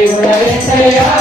Abraham,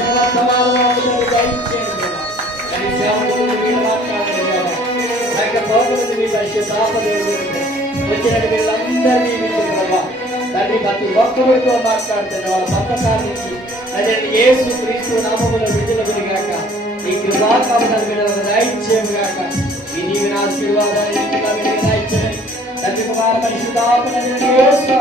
చాలా సమాధానం అవుతారు. దయచేయండి ప్రభా. సేవకులు మీరు మాట్లాడండి ప్రభా. నా యొక్క భక్తులకు మీ పరిశుద్ధాపదేవుడు వీళ్ళందరినీ మీకు ప్రభా తండ్రి ప్రతి ఒక్కరితో మాట్లాడుతున్న వాళ్ళ పథకాల అదే యేసు క్రీస్తు నామములో విడుదల గురిగాక ఈ కృపాకామనాలు ఈ తండ్రి కుమార యేసు